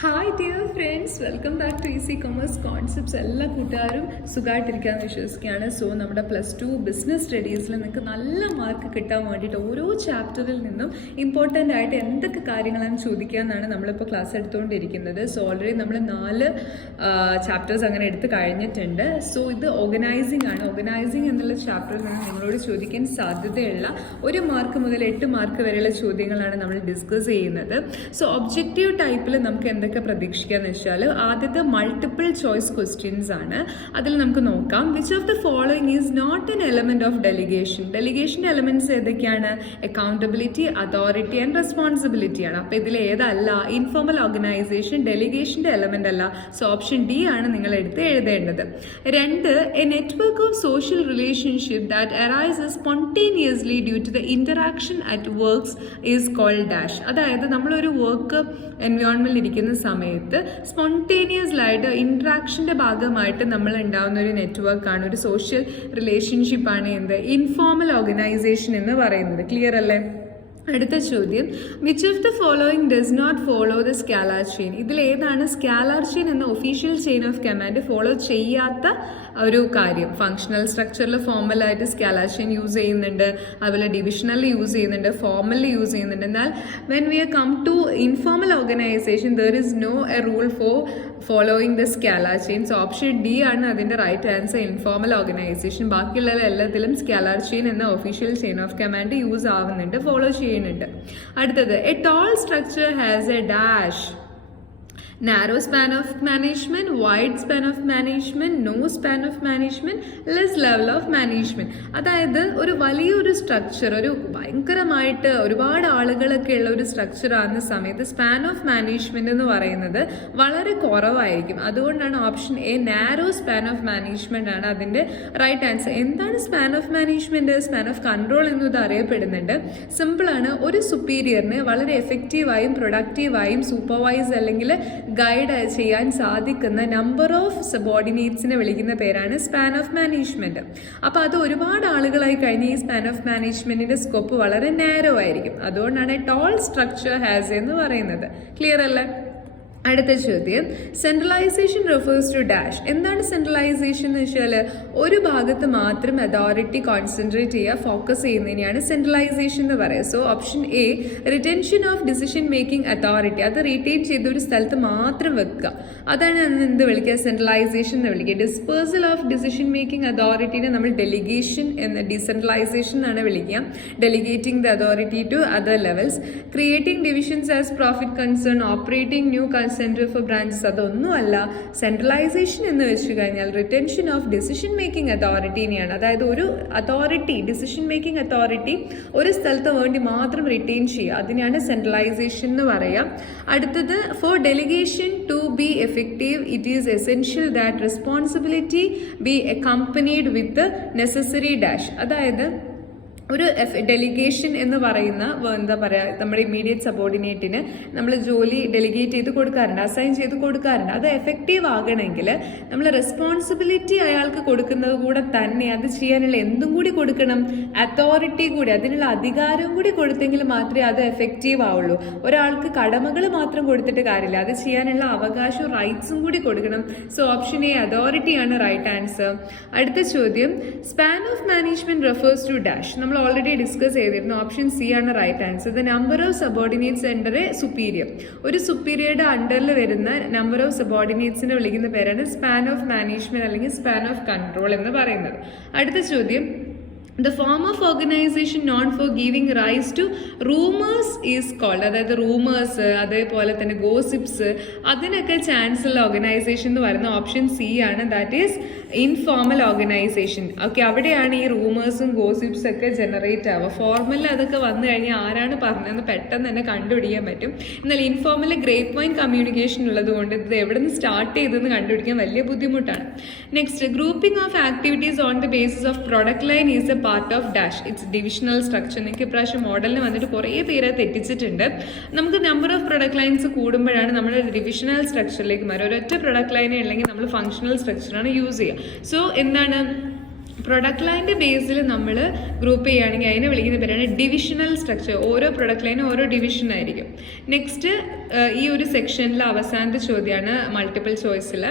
Hi dear friends, welcome back to easy commerce concepts. എല്ലാ കൂട്ടുകാരും സുഖമായിട്ടിരിക്കാമെന്ന് വിശ്വസിക്കുകയാണ്. സോ നമ്മുടെ +2 ബിസിനസ് സ്റ്റഡീസിൽ നിങ്ങൾക്ക് നല്ല മാർക്ക് കിട്ടാൻ വേണ്ടിയിട്ട് ഓരോ ചാപ്റ്ററിൽ നിന്നും ഇമ്പോർട്ടൻ്റ് ആയിട്ട് എന്തൊക്കെ കാര്യങ്ങളാണ് ചോദിക്കുക എന്നാണ് നമ്മളിപ്പോൾ ക്ലാസ് എടുത്തുകൊണ്ടിരിക്കുന്നത്. സോ ഓൾറെഡി നമ്മൾ 4 ചാപ്റ്റേഴ്സ് അങ്ങനെ എടുത്ത് കഴിഞ്ഞിട്ടുണ്ട്. സോ ഇത് ഓർഗനൈസിംഗ് ആണ്. ഓർഗനൈസിംഗ് എന്നുള്ള ചാപ്റ്ററിൽ നിന്ന് നിങ്ങളോട് ചോദിക്കാൻ സാധ്യതയുള്ള 1 മാർക്ക് മുതൽ 8 മാർക്ക് വരെയുള്ള ചോദ്യങ്ങളാണ് നമ്മൾ ഡിസ്കസ് ചെയ്യുന്നത്. സോ ഒബ്ജക്റ്റീവ് ടൈപ്പിൽ നമുക്ക് എന്തൊക്കെ പ്രതീക്ഷിക്കാന്ന് വെച്ചാൽ ആദ്യത്തെ മൾട്ടിപ്പിൾ ചോയ്സ് ക്വസ്റ്റ്യൻസ് ആണ്. അതിൽ നമുക്ക് നോക്കാം, which of the following is not an element of delegation. ഡെലിഗേഷൻ്റെ എലമെന്റ്സ് ഏതൊക്കെയാണ്? അക്കൗണ്ടബിലിറ്റി, അതോറിറ്റി ആൻഡ് റെസ്പോൺസിബിലിറ്റി ആണ്. അപ്പോൾ ഇതിൽ ഏതല്ല? ഇൻഫോർമൽ ഓർഗനൈസേഷൻ ഡെലിഗേഷൻ്റെ എലമെന്റ് അല്ല. സോ ഓപ്ഷൻ ഡി ആണ് നിങ്ങൾ എടുത്ത് എഴുതേണ്ടത്. 2, a network of social relationship that arises spontaneously due to the interaction at works is called dash. അതായത് നമ്മളൊരു വർക്ക് എൻവയോൺമെന്റിൽ ഇരിക്കുന്ന സമയത്ത് സ്പോണ്ടേനിയസ്ലായിട്ട് ഇന്ററാക്ഷൻ്റെ ഭാഗമായിട്ട് നമ്മൾ ഉണ്ടാകുന്ന ഒരു നെറ്റ്വർക്കാണ്, ഒരു സോഷ്യൽ റിലേഷൻഷിപ്പാണ് എന്ത് ഇൻഫോർമൽ ഓർഗനൈസേഷൻ എന്ന് പറയുന്നത്. ക്ലിയർ അല്ലേ? അടുത്ത ചോദ്യം, which of the following does not follow the scalar chain. ഇതിൽ ഏതാണ് സ്കാലാർ ചെയിൻ എന്ന official chain of command follow ചെയ്യാത്ത ഒരു കാര്യം? ഫങ്ഷണൽ സ്ട്രക്ചറിൽ ഫോർമലായിട്ട് സ്കാലാർ ചെയിൻ യൂസ് ചെയ്യുന്നുണ്ട്, അതുപോലെ ഡിവിഷണൽ യൂസ് ചെയ്യുന്നുണ്ട്, ഫോർമൽ യൂസ് ചെയ്യുന്നുണ്ട്. എന്നാൽ when we come to informal organisation there is no a rule for following the scalar chain. So option D ആണ് അതിൻ്റെ റൈറ്റ് ആൻസർ, ഇൻഫോർമൽ ഓർഗനൈസേഷൻ. ബാക്കിയുള്ള എല്ലാത്തിലും സ്കാലാർ ചെയിൻ എന്ന official chain of command use ആവുന്നുണ്ട്, follow ചെയ്യുന്നുണ്ട്. അടുത്തത്, a tall structure has a dash. Narrow span of management, wide span of management, no span of management, less level of management. അതായത് ഒരു വലിയൊരു structure, ഒരു ഭയങ്കരമായിട്ട് ഒരുപാട് ആളുകളൊക്കെ ഉള്ള ഒരു സ്ട്രക്ചർ ആകുന്ന സമയത്ത് സ്പാൻ ഓഫ് മാനേജ്മെന്റ് എന്ന് പറയുന്നത് വളരെ കുറവായിരിക്കും. അതുകൊണ്ടാണ് option A narrow span of management ആണ് അതിന്റെ റൈറ്റ് ആൻസർ. എന്താണ് span of management? Span of control എന്നും ഇത് അറിയപ്പെടുന്നുണ്ട്. സിമ്പിൾ ആണ്. ഒരു സുപ്പീരിയറിന് വളരെ എഫക്റ്റീവായും പ്രൊഡക്റ്റീവായും സൂപ്പർവൈസ് അല്ലെങ്കിൽ ഗൈഡ് ചെയ്യാൻ സാധിക്കുന്ന നമ്പർ ഓഫ് സബോർഡിനേറ്റ്സിനെ വിളിക്കുന്ന പേരാണ് സ്പാൻ ഓഫ് മാനേജ്മെന്റ്. അപ്പോൾ അത് ഒരുപാട് ആളുകളായി കഴിഞ്ഞ് ഈ സ്പാൻ ഓഫ് മാനേജ്മെന്റിന്റെ സ്കോപ്പ് വളരെ നാരോ ആയിരിക്കും. അതുകൊണ്ടാണ് ടോൾ സ്ട്രക്ചർ ഹാസ് എന്ന് പറയുന്നത്. ക്ലിയർ അല്ലേ? അടുത്ത ചോദ്യം, സെൻട്രലൈസേഷൻ റെഫേഴ്സ് ടു ഡാഷ്. എന്താണ് സെൻട്രലൈസേഷൻ എന്ന് വെച്ചാൽ ഒരു ഭാഗത്ത് മാത്രം അതോറിറ്റി കോൺസെൻട്രേറ്റ് ചെയ്യുക, ഫോക്കസ് ചെയ്യുന്നതിനെയാണ് സെൻട്രലൈസേഷൻ എന്ന് പറയുക. So option A, retention of decision making authority. അത് റീറ്റെയിൻ ചെയ്ത ഒരു സ്ഥലത്ത് മാത്രം വെക്കുക, അതാണ് എന്ത് വിളിക്കുക? സെൻട്രലൈസേഷൻ എന്ന് വിളിക്കുക. ഡിസ്പേഴ്സൽ ഓഫ് ഡിസിഷൻ മേക്കിംഗ് അതോറിറ്റിനെ നമ്മൾ ഡെലിഗേഷൻ എന്ന ഡീസെൻട്രലൈസേഷൻ എന്നാണ് വിളിക്കുക. Delegating the authority to other levels. Creating divisions as profit concern, operating new centre for branches. അതൊന്നുമല്ല. സെൻട്രലൈസേഷൻ എന്ന് വെച്ച് കഴിഞ്ഞാൽ റിറ്റൻഷൻ ഓഫ് ഡിസിഷൻ മേക്കിംഗ് അതോറിറ്റിനെയാണ്. അതായത് ഒരു അതോറിറ്റി, ഡിസിഷൻ മേക്കിംഗ് അതോറിറ്റി ഒരു സ്ഥലത്ത് വേണ്ടി മാത്രം റിറ്റെയിൻ ചെയ്യുക, അതിനെയാണ് സെൻട്രലൈസേഷൻ എന്ന് പറയാം. അടുത്തത്, for delegation to be effective it is essential that responsibility be accompanied with necessary dash. അതായത് ഒരു ഡെലിഗേഷൻ എന്ന് പറയുന്ന എന്താ പറയുക, നമ്മുടെ ഇമ്മീഡിയറ്റ് സബോർഡിനേറ്റിന് നമ്മൾ ജോലി ഡെലിഗേറ്റ് ചെയ്ത് കൊടുക്കാറുണ്ട്, അസൈൻ ചെയ്ത് കൊടുക്കാറുണ്ട്. അത് എഫക്റ്റീവ് ആകണമെങ്കിൽ നമ്മൾ റെസ്പോൺസിബിലിറ്റി അയാൾക്ക് കൊടുക്കുന്നത് കൂടെ തന്നെ അത് ചെയ്യാനുള്ള എന്തും കൂടി കൊടുക്കണം, അതോറിറ്റി കൂടി, അതിനുള്ള അധികാരം കൂടി കൊടുത്തെങ്കിൽ മാത്രമേ അത് എഫക്റ്റീവ് ആവുള്ളൂ. ഒരാൾക്ക് കടമകൾ മാത്രം കൊടുത്തിട്ട് കാര്യമില്ല, അത് ചെയ്യാനുള്ള അവകാശവും റൈറ്റ്സും കൂടി കൊടുക്കണം. സോ ഓപ്ഷൻ എ അതോറിറ്റിയാണ് റൈറ്റ് ആൻസർ. അടുത്ത ചോദ്യം, span of management refers to dash. നമ്മൾ ഓൾറെഡി ഡിസ്കസ് ചെയ്തിരുന്നു. ഓപ്ഷൻ സി ആണ് right answer. The number of subordinates under a superior. ഒരു സുപ്പീരിയറുടെ അണ്ടറിൽ വരുന്ന നമ്പർ ഓഫ് സബോർഡിനേറ്റ്സിനെ വിളിക്കുന്ന പേരാണ് സ്പാൻ ഓഫ് മാനേജ്മെന്റ് അല്ലെങ്കിൽ സ്പാൻ ഓഫ് കൺട്രോൾ എന്ന് പറയുന്നത്. അടുത്ത ചോദ്യം, the form of organization known for giving rise to rumors is called. അതായത് റൂമേഴ്സ്, അതേപോലെ തന്നെ ഗോസിപ്സ്, അതിനൊക്കെ ചാൻസ് ഉള്ള ഓർഗനൈസേഷൻ എന്ന് പറയുന്ന ഓപ്ഷൻ സി ആണ്. That is informal organisation. Okay, അവിടെയാണ് ഈ റൂമേഴ്സും ഗോസിപ്സ് ഒക്കെ ജനറേറ്റ് ആവുക. ഫോർമലിൽ അതൊക്കെ വന്നു കഴിഞ്ഞാൽ ആരാണ് പറഞ്ഞതെന്ന് പെട്ടെന്ന് തന്നെ കണ്ടുപിടിക്കാൻ പറ്റും. എന്നാൽ ഇൻഫോർമലിൽ ഗ്രേപ്പ് പോയിന്റ് കമ്മ്യൂണിക്കേഷൻ ഉള്ളത് കൊണ്ട് ഇത് എവിടെ നിന്ന് സ്റ്റാർട്ട് ചെയ്തെന്ന് കണ്ടുപിടിക്കാൻ വലിയ ബുദ്ധിമുട്ടാണ്. Next, grouping of activities on the basis of product line is A part of dash. It's divisional structure. നിങ്ങൾക്ക് ഇപ്രാവശ്യം മോഡലിന് വന്നിട്ട് കുറേ പേര് തെറ്റിച്ചിട്ടുണ്ട്. നമുക്ക് നമ്പർ ഓഫ് പ്രൊഡക്റ്റ് ലൈൻസ് കൂടുമ്പോഴാണ് നമ്മൾ ഡിവിഷണൽ സ്ട്രക്ചറിലേക്ക് മാറുക. ഒരൊറ്റ പ്രൊഡക്റ്റ് ലൈനേ ഉണ്ടെങ്കിൽ നമ്മൾ ഫങ്ഷണൽ സ്ട്രക്ചറാണ് യൂസ് ചെയ്യുക. സോ എന്താണ് പ്രൊഡക്റ്റ് ലൈൻ്റെ ബേസിൽ നമ്മൾ ഗ്രൂപ്പ് ചെയ്യുകയാണെങ്കിൽ അതിനെ വിളിക്കുന്ന പേരാണ് ഡിവിഷണൽ സ്ട്രക്ചർ. ഓരോ പ്രൊഡക്റ്റ് ലൈനും ഓരോ ഡിവിഷൻ ആയിരിക്കും. നെക്സ്റ്റ് ഈ ഒരു സെക്ഷനിലെ അവസാനത്തെ ചോദ്യമാണ് മൾട്ടിപ്പിൾ ചോയ്സിൽ.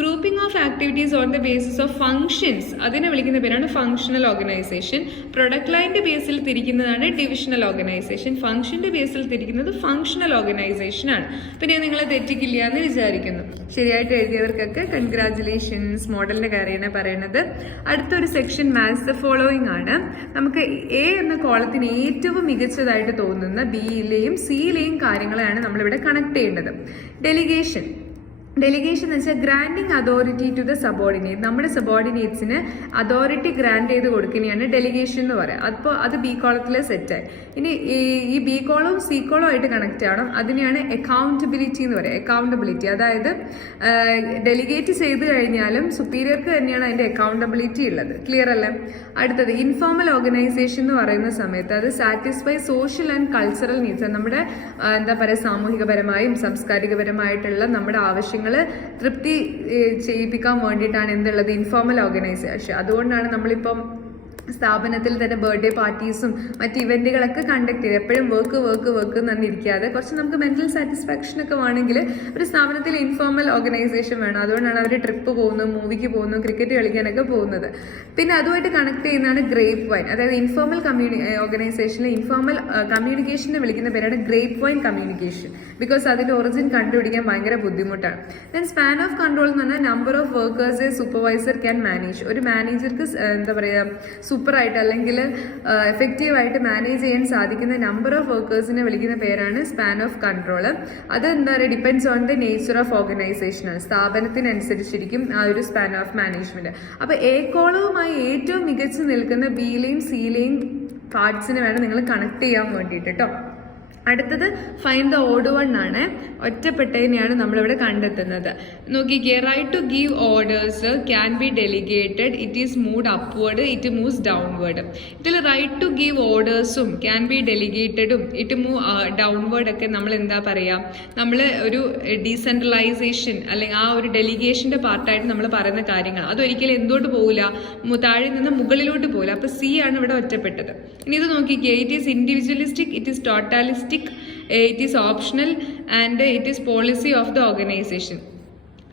Grouping of activities on the basis of functions, അതിനെ വിളിക്കുന്ന പേരാണ് ഫങ്ഷണൽ ഓർഗനൈസേഷൻ. പ്രൊഡക്റ്റ് ലൈൻ്റെ ബേസിൽ തിരിക്കുന്നതാണ് ഡിവിഷണൽ ഓർഗനൈസേഷൻ. ഫങ്ഷൻ്റെ ബേസിൽ തിരിക്കുന്നത് ഫങ്ഷണൽ ഓർഗനൈസേഷൻ ആണ്. പിന്നെ നിങ്ങൾ തെറ്റിക്കില്ല എന്ന് വിചാരിക്കുന്നു. ശരിയായിട്ട് എഴുതിയവർക്കൊക്കെ കൺഗ്രാജുലേഷൻസ്. മോഡലിൻ്റെ കാര്യമാണ് പറയുന്നത്. അടുത്തൊരു സെക്ഷൻ മാച്ച് ദ ഫോളോയിങ് ആണ്. നമുക്ക് എ എന്ന കോളത്തിന് ഏറ്റവും മികച്ചതായിട്ട് തോന്നുന്ന ബിയിലെയും സിയിലെയും കാര്യങ്ങളെയാണ് നമ്മളിവിടെ കണക്ട് ചെയ്യേണ്ടത്. ഡെലിഗേഷൻ എന്ന് വെച്ചാൽ granting authority to the subordinate. നമ്മുടെ സബോർഡിനേറ്റ്സിന് അതോറിറ്റി ഗ്രാൻഡ് ചെയ്ത് കൊടുക്കുന്നതാണ് ഡെലിഗേഷൻ എന്ന് പറയാം. അപ്പോൾ അത് ബി കോളത്തിൽ സെറ്റായി. ഇനി ഈ ബി കോളവും സി കോളവും ആയിട്ട് കണക്ട് ആവണം. അതിനെയാണ് അക്കൗണ്ടബിലിറ്റി എന്ന് പറയുക. അക്കൗണ്ടബിലിറ്റി അതായത് ഡെലിഗേറ്റ് ചെയ്ത് കഴിഞ്ഞാലും സുപ്പീരിയർക്ക് തന്നെയാണ് അതിൻ്റെ അക്കൗണ്ടബിലിറ്റി ഉള്ളത്. ക്ലിയർ അല്ലേ? അടുത്തത് ഇൻഫോർമൽ ഓർഗനൈസേഷൻ എന്ന് പറയുന്ന സമയത്ത് അത് satisfy social and cultural needs. നമ്മുടെ എന്താ പറയുക, സാമൂഹികപരമായും സാംസ്കാരികപരമായിട്ടുള്ള നമ്മുടെ ആവശ്യങ്ങൾ തൃപ്തി ചെയ്യിപ്പിക്കാൻ വേണ്ടിയിട്ടാണ് എന്തുള്ളത്, ഇൻഫോർമൽ ഓർഗനൈസേഷൻ. അതുകൊണ്ടാണ് നമ്മളിപ്പം സ്ഥാപനത്തിൽ തന്നെ ബർത്ത്ഡേ പാർട്ടീസും മറ്റ് ഇവന്റുകളൊക്കെ കണ്ടക്ട് ചെയ്ത് എപ്പോഴും വർക്ക് എന്നിരിക്കാതെ കുറച്ച് നമുക്ക് മെന്റൽ സാറ്റിസ്ഫാക്ഷൻ ഒക്കെ വേണമെങ്കിൽ ഒരു സ്ഥാപനത്തിൽ ഇൻഫോർമൽ ഓർഗനൈസേഷൻ വേണം. അതുകൊണ്ടാണ് അവർ ട്രിപ്പ് പോകുന്നു, മൂവിക്ക് പോകുന്നു, ക്രിക്കറ്റ് കളിക്കാനൊക്കെ പോകുന്നത്. പിന്നെ അതുമായിട്ട് കണക്ട് ചെയ്യുന്നതാണ് ഗ്രേപ്പ് വൈൻ. അതായത് ഇൻഫോർമൽ ഓർഗനൈസേഷനിൽ ഇൻഫോർമൽ കമ്മ്യൂണിക്കേഷനെ വിളിക്കുന്ന പേരാണ് ഗ്രേപ്പ് വൈൻ കമ്മ്യൂണിക്കേഷൻ. ബിക്കോസ് അതിന്റെ ഒറിജിൻ കണ്ടുപിടിക്കാൻ ഭയങ്കര ബുദ്ധിമുട്ടാണ്. ദെൻ സ്പാൻ ഓഫ് കൺട്രോൾ എന്ന് പറഞ്ഞാൽ number of workers A supervisor can manage. ഒരു മാനേജർക്ക് എന്താ പറയുക, സൂപ്പറായിട്ട് അല്ലെങ്കിൽ എഫക്റ്റീവായിട്ട് മാനേജ് ചെയ്യാൻ സാധിക്കുന്ന നമ്പർ ഓഫ് വർക്കേഴ്സിനെ വിളിക്കുന്ന പേരാണ് സ്പാൻ ഓഫ് കൺട്രോൾ. അത് എന്താ പറയുക, depends on the nature of organisation ആണ്. സ്ഥാപനത്തിനനുസരിച്ചിരിക്കും ആ ഒരു സ്പാൻ ഓഫ് മാനേജ്മെന്റ്. അപ്പോൾ എ കോളവുമായി ഏറ്റവും മികച്ചു നിൽക്കുന്ന ബിയിലെയും സിയിലെയും പാർട്സിനെ വേണം നിങ്ങൾ കണക്ട് ചെയ്യാൻ വേണ്ടിയിട്ട് കേട്ടോ. അടുത്തത് ഫൈൻഡ് ദ ഓഡ് വൺ ആണ്. ഒറ്റപ്പെട്ടതിനെയാണ് നമ്മളിവിടെ കണ്ടെത്തുന്നത്. നോക്കിക്കേ, right to give orders can be delegated, it is moved upward, it moves downward. ഇതിൽ റൈറ്റ് ടു ഗീവ് ഓർഡേഴ്സും ക്യാൻ ബി ഡെലിഗേറ്റഡും ഇറ്റ് മൂവ് ഡൗൺവേർഡ് ഒക്കെ നമ്മൾ എന്താ പറയുക, നമ്മൾ ഒരു ഡീസെൻട്രലൈസേഷൻ അല്ലെങ്കിൽ ആ ഒരു ഡെലിഗേഷൻ്റെ പാർട്ടായിട്ട് നമ്മൾ പറയുന്ന കാര്യങ്ങൾ. അതൊരിക്കലും എന്തുകൊണ്ട് പോകില്ല, താഴെ നിന്ന് മുകളിലോട്ട് പോകില്ല. അപ്പോൾ സി ആണ് ഇവിടെ ഒറ്റപ്പെട്ടത്. ഇനി ഇത് നോക്കിക്കേ, it is individualistic, it is totalistic, it is optional and it is policy of the organization.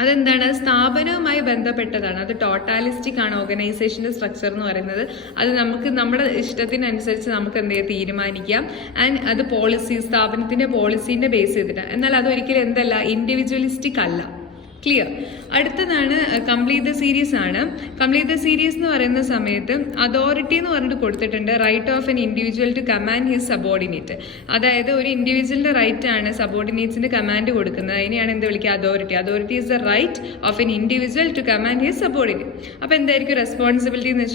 അതെന്താണ്, സ്ഥാപനവുമായി ബന്ധപ്പെട്ടതാണ്. അത് ടോട്ടാലിസ്റ്റിക് ആണ് ഓർഗനൈസേഷൻ്റെ സ്ട്രക്ചർ എന്ന് പറയുന്നത്. അത് നമുക്ക് നമ്മുടെ ഇഷ്ടത്തിനനുസരിച്ച് നമുക്ക് എന്ത് ചെയ്യാം, തീരുമാനിക്കാം. ആൻഡ് അത് പോളിസി, സ്ഥാപനത്തിൻ്റെ പോളിസീൻ്റെ ബേസ് ചെയ്തിട്ടാണ്. എന്നാൽ അതൊരിക്കലും എന്തല്ല, ഇൻഡിവിജ്വലിസ്റ്റിക് അല്ല. ക്ലിയർ? അടുത്തതാണ് കംപ്ലീറ്റ് ദ സീരീസ് ആണ്. കംപ്ലീറ്റ് ദ സീരീസ് എന്ന് പറയുന്ന സമയത്ത് അതോറിറ്റി എന്ന് പറഞ്ഞിട്ട് കൊടുത്തിട്ടുണ്ട്, right of an individual to command his subordinate. അതായത് ഒരു ഇൻഡിവിജ്വലിന്റെ റൈറ്റ് ആണ് സബോർഡിനേറ്റ്സിന് കമാൻഡ് കൊടുക്കുന്നത്. അതിനെയാണ് എന്ത് വിളിക്കുക, authority. Authority is the right of an individual to command his subordinate. അപ്പോൾ എന്തായിരിക്കും റെസ്പോൺസിബിലിറ്റി എന്ന്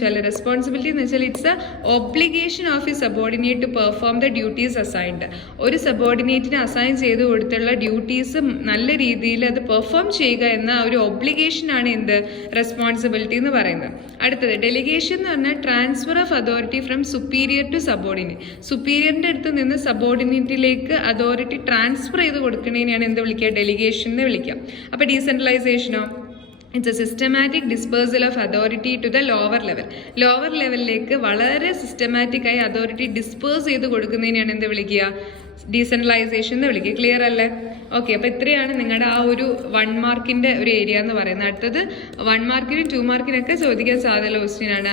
വെച്ചാൽ, it's a obligation of his subordinate to perform the duties assigned. ഒരു സബോർഡിനേറ്റിന് അസൈൻ ചെയ്ത് കൊടുത്തുള്ള ഡ്യൂട്ടീസ് നല്ല രീതിയിൽ അത് പെർഫോം ചെയ്യുക എന്ന ഒരു ഒബ്ലിഗേഷൻ ആണ് എന്ത്, റെസ്പോൺസിബിലിറ്റി എന്ന് പറയുന്നത്. അടുത്തത് ഡെലിഗേഷൻ എന്ന് പറഞ്ഞാൽ transfer of authority from superior to subordinate. സുപ്പീരിയറിന്റെ അടുത്ത് നിന്ന് സബോർഡിനേറ്റിലേക്ക് അതോറിറ്റി ട്രാൻസ്ഫർ ചെയ്ത് കൊടുക്കുന്നതിനെയാണ് എന്ത് വിളിക്കുക, ഡെലിഗേഷൻ എന്ന് വിളിക്കുക. അപ്പോൾ ഡീസെൻട്രലൈസേഷനോ, it's a systematic dispersal of authority to the lower level. Lower ലെവലിലേക്ക് വളരെ സിസ്റ്റമാറ്റിക്കായി അതോറിറ്റി ഡിസ്പേഴ്സ് ചെയ്ത് കൊടുക്കുന്നതിനെയാണ് എന്ത് വിളിക്കുക, ഡീസെൻട്രലൈസേഷൻ എന്ന് വിളിക്കുക. ക്ലിയർ അല്ലേ? ഓക്കെ, അപ്പോൾ ഇത്രയാണ് നിങ്ങളുടെ ആ ഒരു 1 മാർക്കിൻ്റെ ഒരു ഏരിയ എന്ന് പറയുന്നത്. അടുത്തത് 1 മാർക്കിനും 2 മാർക്കിനൊക്കെ ചോദിക്കാൻ സാധ്യതയുള്ള ക്വസ്റ്റ്യൻ ആണ്.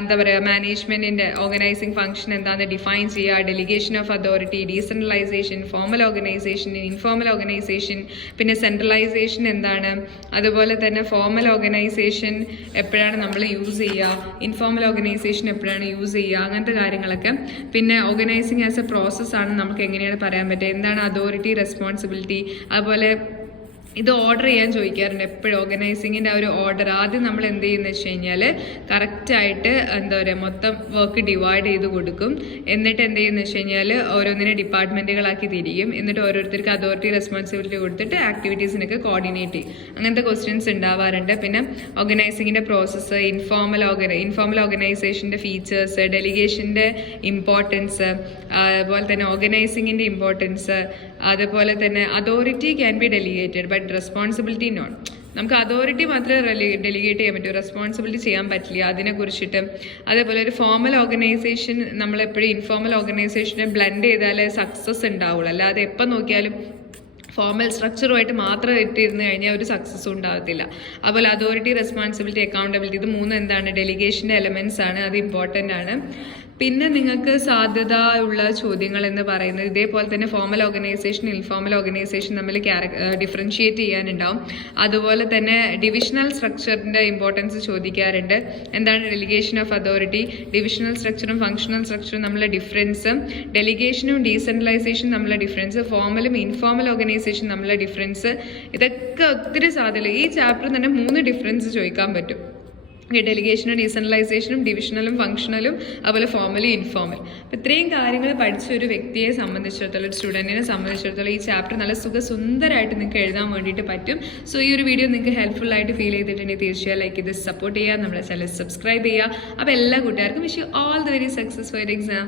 എന്താ പറയുക, മാനേജ്മെന്റിന്റെ ഓർഗനൈസിങ് ഫംഗ്ഷൻ എന്താണെന്ന് ഡിഫൈൻ ചെയ്യുക, delegation of authority, decentralisation, formal organisation, informal organisation, പിന്നെ സെൻട്രലൈസേഷൻ എന്താണ്, അതുപോലെ തന്നെ ഫോർമൽ ഓർഗനൈസേഷൻ എപ്പോഴാണ് നമ്മൾ യൂസ് ചെയ്യുക, ഇൻഫോർമൽ ഓർഗനൈസേഷൻ എപ്പോഴാണ് യൂസ് ചെയ്യുക, അങ്ങനത്തെ കാര്യങ്ങളൊക്കെ. പിന്നെ ഓർഗനൈസിങ് ആസ് എ പ്രോസസ് ആണ്, നമുക്ക് എങ്ങനെയാണ് പറയാൻ പറ്റുക, എന്താണ് അതോറിറ്റി, റെസ്പോൺസിബിലിറ്റി. അതുപോലെ ഇത് ഓർഡർ ചെയ്യാൻ ചോദിക്കാറുണ്ട് എപ്പോഴും. ഓർഗനൈസിങ്ങിൻ്റെ ആ ഒരു ഓർഡർ ആദ്യം നമ്മൾ എന്ത് ചെയ്യുന്നത് വെച്ച് കഴിഞ്ഞാൽ കറക്റ്റായിട്ട് എന്താ പറയുക, മൊത്തം വർക്ക് ഡിവൈഡ് ചെയ്ത് കൊടുക്കും. എന്നിട്ട് എന്ത് ചെയ്യുന്നത് വെച്ച് കഴിഞ്ഞാൽ ഓരോന്നിനെ ഡിപ്പാർട്ട്മെൻറ്റുകളാക്കി തിരിക്കും. എന്നിട്ട് ഓരോരുത്തർക്ക് അതോറിറ്റി, റെസ്പോൺസിബിലിറ്റി കൊടുത്തിട്ട് ആക്ടിവിറ്റീസിനൊക്കെ കോർഡിനേറ്റ് ചെയ്യും. അങ്ങനത്തെ ക്വസ്റ്റ്യൻസ് ഉണ്ടാവാറുണ്ട്. പിന്നെ ഓർഗനൈസിങ്ങിൻ്റെ പ്രോസസ്സ്, ഇൻഫോർമൽ ഓർഗനൈസേഷൻ്റെ ഫീച്ചേഴ്സ്, ഡെലിഗേഷൻ്റെ ഇമ്പോർട്ടൻസ്, അതുപോലെ തന്നെ ഓർഗനൈസിങ്ങിൻ്റെ ഇമ്പോർട്ടൻസ്, അതുപോലെ തന്നെ authority can be delegated but responsibility not. നമുക്ക് അതോറിറ്റി മാത്രമേ ഡെലിഗേറ്റ് ചെയ്യാൻ പറ്റൂ, റെസ്പോൺസിബിലിറ്റി ചെയ്യാൻ പറ്റില്ല അതിനെക്കുറിച്ചിട്ട്. അതേപോലെ ഒരു ഫോമൽ ഓർഗനൈസേഷൻ നമ്മളെപ്പോഴും ഇൻഫോർമൽ ഓർഗനൈസേഷനെ ബ്ലെൻഡ് ചെയ്താലേ സക്സസ് ഉണ്ടാവുള്ളൂ. അല്ലാതെ എപ്പം നോക്കിയാലും ഫോമൽ സ്ട്രക്ചറുമായിട്ട് മാത്രം ഇട്ടിരുന്ന് കഴിഞ്ഞാൽ ഒരു സക്സസ്സും ഉണ്ടാകത്തില്ല. അതുപോലെ അതോറിറ്റി, റെസ്പോൺസിബിലിറ്റി, അക്കൗണ്ടബിലിറ്റി, ഇത് മൂന്നും എന്താണ്, ഡെലിഗേഷൻ്റെ എലമെൻറ്റ്സ് ആണ്. അത് ഇമ്പോർട്ടൻ്റ് ആണ്. പിന്നെ നിങ്ങൾക്ക് സാധ്യത ഉള്ള ചോദ്യങ്ങൾ എന്ന് പറയുന്നത് ഇതേപോലെ തന്നെ ഫോമൽ ഓർഗനൈസേഷൻ, ഇൻഫോമൽ ഓർഗനൈസേഷൻ തമ്മിൽ ഡിഫറൻഷിയേറ്റ് ചെയ്യാനുണ്ടാവും. അതുപോലെ തന്നെ ഡിവിഷണൽ സ്ട്രക്ചറിൻ്റെ ഇമ്പോർട്ടൻസ് ചോദിക്കാറുണ്ട്. എന്താണ് ഡെലിഗേഷൻ ഓഫ് അതോറിറ്റി, ഡിവിഷണൽ സ്ട്രക്ചറും ഫങ്ഷണൽ സ്ട്രക്ചറും തമ്മിലുള്ള ഡിഫറൻസ്, ഡെലിഗേഷനും ഡീസെൻട്രലൈസേഷനും തമ്മിലുള്ള ഡിഫറൻസ്, ഫോമലും ഇൻഫോമൽ ഓർഗനൈസേഷൻ തമ്മിലുള്ള ഡിഫറൻസ്, ഇതൊക്കെ ഒത്തിരി സാധ്യത. ഈ ചാപ്റ്ററിൽ തന്നെ 3 ഡിഫറൻസ് ചോദിക്കാൻ പറ്റും. ഡെലിഗേഷനും ഡീസെൻട്രലൈസേഷനും ഡിവിഷണലും ഫങ്ഷണലും അതുപോലെ ഫോമലും ഇൻഫോമൽ. അപ്പോൾ ഇത്രയും കാര്യങ്ങൾ പഠിച്ച ഒരു വ്യക്തിയെ സംബന്ധിച്ചിടത്തോളം, ഒരു സ്റ്റുഡൻറ്റിനെ സംബന്ധിച്ചിടത്തോളം ഈ ചാപ്റ്റർ നല്ല സുന്ദരമായിട്ട് നിങ്ങൾക്ക് എഴുതാൻ വേണ്ടിയിട്ട് പറ്റും. സോ ഈ ഒരു വീഡിയോ നിങ്ങൾക്ക് ഹെൽപ്ഫുൾ ആയിട്ട് ഫീൽ ചെയ്തിട്ടുണ്ടെങ്കിൽ തീർച്ചയായും ലൈക്ക് ചെയ്ത് സപ്പോർട്ട് ചെയ്യുക, നമ്മുടെ ചാനൽ സബ്സ്ക്രൈബ് ചെയ്യുക. അപ്പോൾ എല്ലാ കൂട്ടുകാർക്കും wish you all the very success four exam.